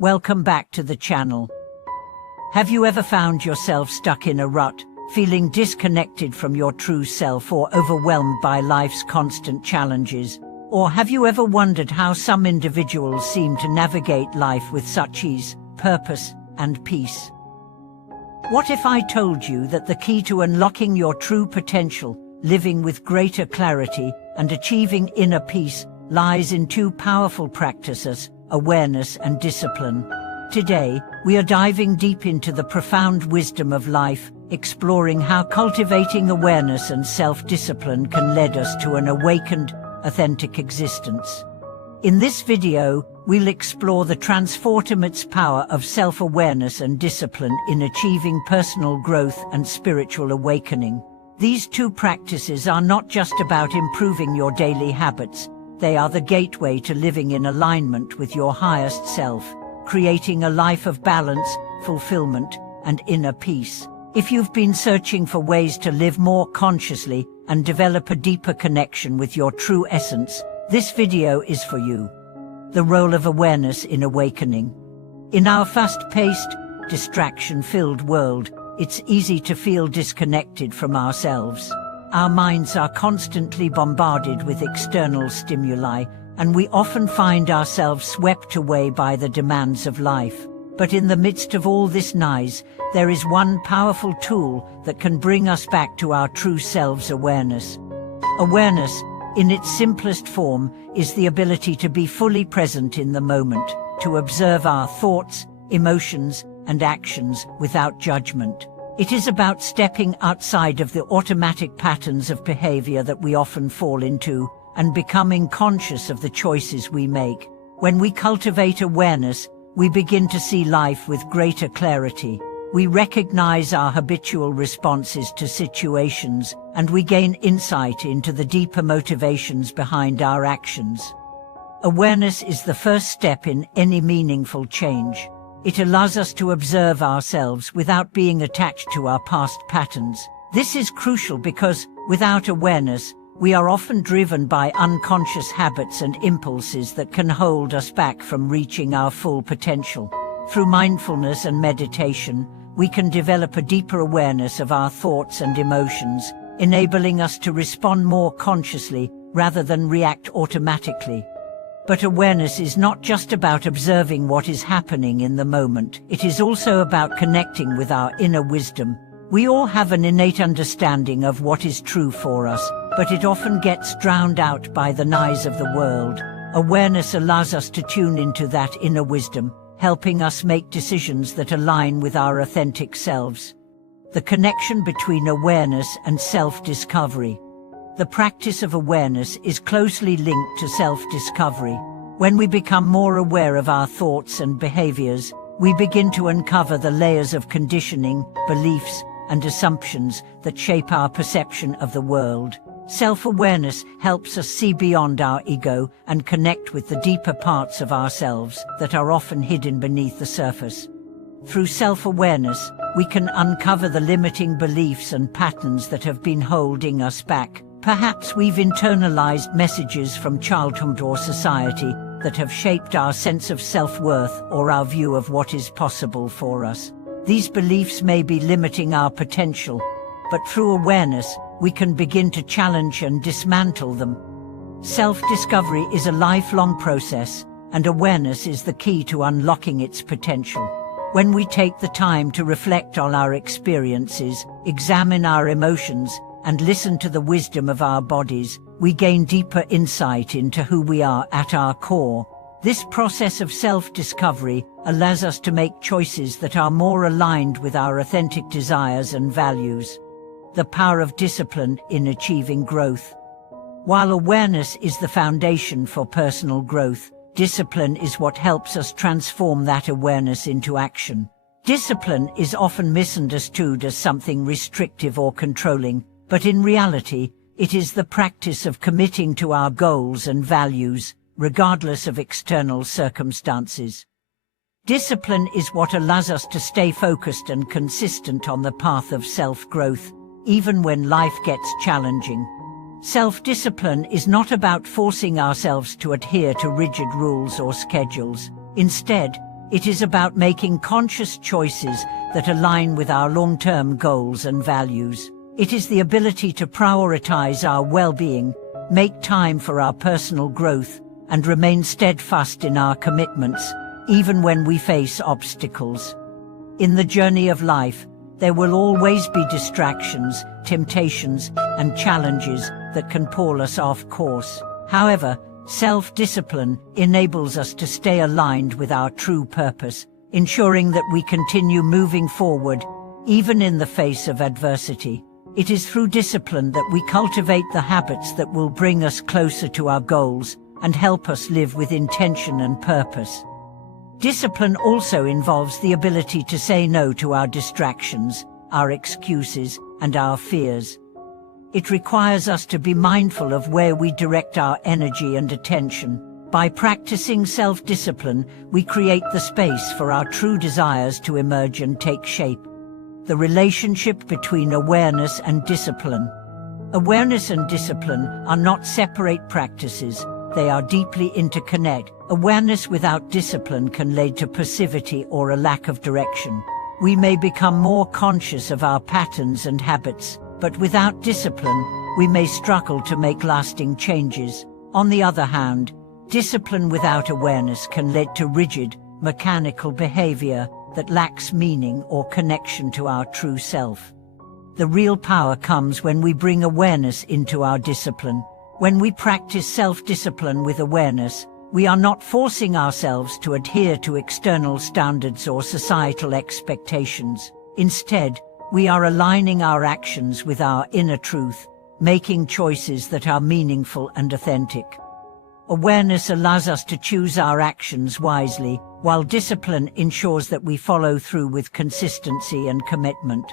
Welcome back to the channel. Have you ever found yourself stuck in a rut, feeling disconnected from your true self or overwhelmed by life's constant challenges? Or have you ever wondered how some individuals seem to navigate life with such ease, purpose, and peace? What if I told you that the key to unlocking your true potential, living with greater clarity, and achieving inner peace lies in two powerful practices: awareness and discipline? Today, we are diving deep into the profound wisdom of life, exploring how cultivating awareness and self-discipline can lead us to an awakened, authentic existence. In this video, we'll explore the transformative power of self-awareness and discipline in achieving personal growth and spiritual awakening. These two practices are not just about improving your daily habits, they are the gateway to living in alignment with your highest self, creating a life of balance, fulfillment, and inner peace. If you've been searching for ways to live more consciously and develop a deeper connection with your true essence, this video is for you. The role of awareness in awakening. In our fast-paced, distraction-filled world, it's easy to feel disconnected from ourselves. Our minds are constantly bombarded with external stimuli, and we often find ourselves swept away by the demands of life. But in the midst of all this noise, there is one powerful tool that can bring us back to our true selves: awareness. Awareness, in its simplest form, is the ability to be fully present in the moment, to observe our thoughts, emotions, and actions without judgment. It is about stepping outside of the automatic patterns of behavior that we often fall into, and becoming conscious of the choices we make. When we cultivate awareness, we begin to see life with greater clarity. We recognize our habitual responses to situations, and we gain insight into the deeper motivations behind our actions. Awareness is the first step in any meaningful change. It allows us to observe ourselves without being attached to our past patterns. This is crucial because, without awareness, we are often driven by unconscious habits and impulses that can hold us back from reaching our full potential. Through mindfulness and meditation, we can develop a deeper awareness of our thoughts and emotions, enabling us to respond more consciously rather than react automatically. But awareness is not just about observing what is happening in the moment. It is also about connecting with our inner wisdom. We all have an innate understanding of what is true for us, but it often gets drowned out by the noise of the world. Awareness allows us to tune into that inner wisdom, helping us make decisions that align with our authentic selves. The connection between awareness and self-discovery. The practice of awareness is closely linked to self-discovery. When we become more aware of our thoughts and behaviors, we begin to uncover the layers of conditioning, beliefs, and assumptions that shape our perception of the world. Self-awareness helps us see beyond our ego and connect with the deeper parts of ourselves that are often hidden beneath the surface. Through self-awareness, we can uncover the limiting beliefs and patterns that have been holding us back. Perhaps we've internalized messages from childhood or society that have shaped our sense of self-worth or our view of what is possible for us. These beliefs may be limiting our potential, but through awareness, we can begin to challenge and dismantle them. Self-discovery is a lifelong process, and awareness is the key to unlocking its potential. When we take the time to reflect on our experiences, examine our emotions, and listen to the wisdom of our bodies, we gain deeper insight into who we are at our core. This process of self-discovery allows us to make choices that are more aligned with our authentic desires and values. The power of discipline in achieving growth. While awareness is the foundation for personal growth, discipline is what helps us transform that awareness into action. Discipline is often misunderstood as something restrictive or controlling, but in reality, it is the practice of committing to our goals and values, regardless of external circumstances. Discipline is what allows us to stay focused and consistent on the path of self-growth, even when life gets challenging. Self-discipline is not about forcing ourselves to adhere to rigid rules or schedules. Instead, It is about making conscious choices that align with our long-term goals and values. It is the ability to prioritize our well-being, make time for our personal growth, and remain steadfast in our commitments, even when we face obstacles. In the journey of life, there will always be distractions, temptations, and challenges that can pull us off course. However, self-discipline enables us to stay aligned with our true purpose, ensuring that we continue moving forward, even in the face of adversity. It is through discipline that we cultivate the habits that will bring us closer to our goals and help us live with intention and purpose. Discipline also involves the ability to say no to our distractions, our excuses, and our fears. It requires us to be mindful of where we direct our energy and attention. By practicing self-discipline, we create the space for our true desires to emerge and take shape. The relationship between awareness and discipline. Awareness and discipline are not separate practices, they are deeply interconnected. Awareness without discipline can lead to passivity or a lack of direction. We may become more conscious of our patterns and habits, but without discipline, we may struggle to make lasting changes. On the other hand, discipline without awareness can lead to rigid, mechanical behavior that lacks meaning or connection to our true self. The real power comes when we bring awareness into our discipline. When we practice self-discipline with awareness, we are not forcing ourselves to adhere to external standards or societal expectations. Instead, we are aligning our actions with our inner truth, making choices that are meaningful and authentic. Awareness allows us to choose our actions wisely, while discipline ensures that we follow through with consistency and commitment.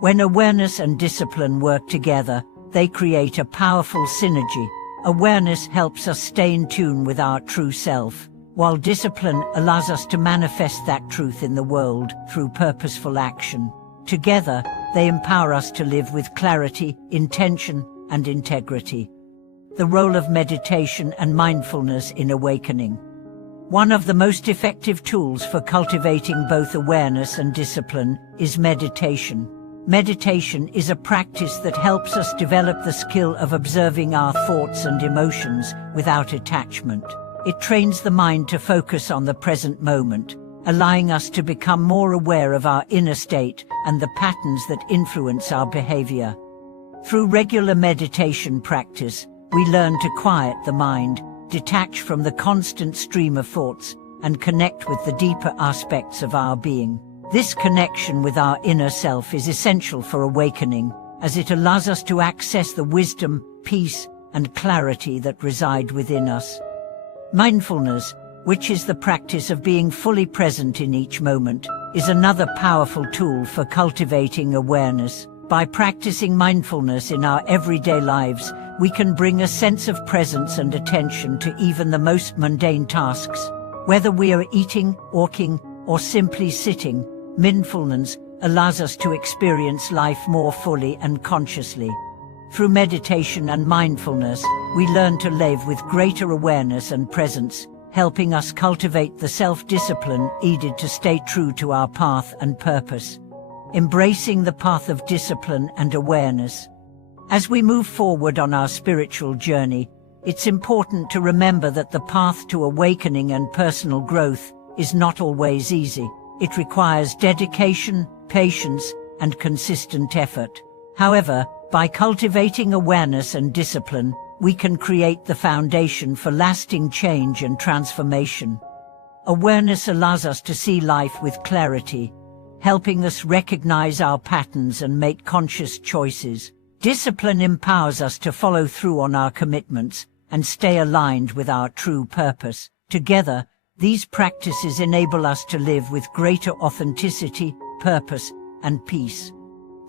When awareness and discipline work together, they create a powerful synergy. Awareness helps us stay in tune with our true self, while discipline allows us to manifest that truth in the world through purposeful action. Together, they empower us to live with clarity, intention, and integrity. The role of meditation and mindfulness in awakening. One of the most effective tools for cultivating both awareness and discipline is meditation. Meditation is a practice that helps us develop the skill of observing our thoughts and emotions without attachment. It trains the mind to focus on the present moment, allowing us to become more aware of our inner state and the patterns that influence our behavior. Through regular meditation practice, we learn to quiet the mind, detach from the constant stream of thoughts, and connect with the deeper aspects of our being. This connection with our inner self is essential for awakening, as it allows us to access the wisdom, peace, and clarity that reside within us. Mindfulness, which is the practice of being fully present in each moment, is another powerful tool for cultivating awareness. By practicing mindfulness in our everyday lives, we can bring a sense of presence and attention to even the most mundane tasks. Whether we are eating, walking, or simply sitting, mindfulness allows us to experience life more fully and consciously. Through meditation and mindfulness, we learn to live with greater awareness and presence, helping us cultivate the self-discipline needed to stay true to our path and purpose. Embracing the path of discipline and awareness. As we move forward on our spiritual journey, it's important to remember that the path to awakening and personal growth is not always easy. It requires dedication, patience, and consistent effort. However, by cultivating awareness and discipline, we can create the foundation for lasting change and transformation. Awareness allows us to see life with clarity, helping us recognize our patterns and make conscious choices. Discipline empowers us to follow through on our commitments and stay aligned with our true purpose. Together, these practices enable us to live with greater authenticity, purpose, and peace.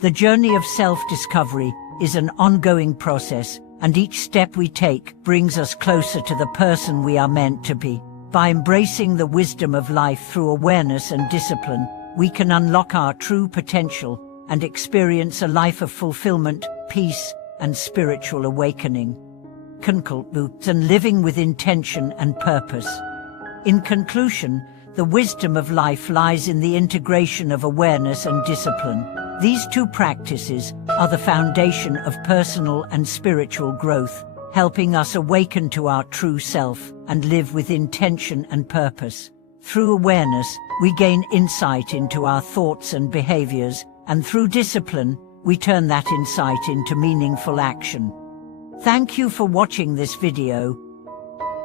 The journey of self-discovery is an ongoing process, and each step we take brings us closer to the person we are meant to be. By embracing the wisdom of life through awareness and discipline, we can unlock our true potential and experience a life of fulfillment, peace, and spiritual awakening. And living with intention and purpose. In conclusion, The wisdom of life lies in the integration of awareness and discipline. These two practices are the foundation of personal and spiritual growth, helping us awaken to our true self and live with intention and purpose. Through awareness, we gain insight into our thoughts and behaviors, and through discipline, we turn that insight into meaningful action. Thank you for watching this video.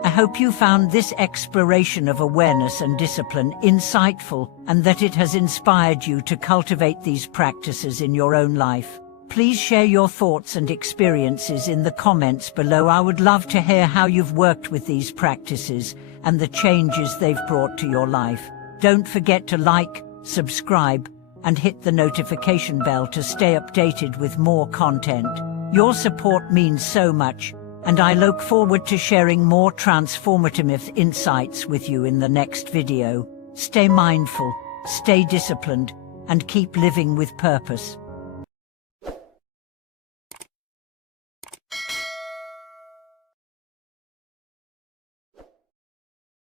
I hope you found this exploration of awareness and discipline insightful and that it has inspired you to cultivate these practices in your own life. Please share your thoughts and experiences in the comments below. I would love to hear how you've worked with these practices and the changes they've brought to your life. Don't forget to like, subscribe, and hit the notification bell to stay updated with more content. Your support means so much, and I look forward to sharing more transformative insights with you in the next video. Stay mindful, stay disciplined, and keep living with purpose.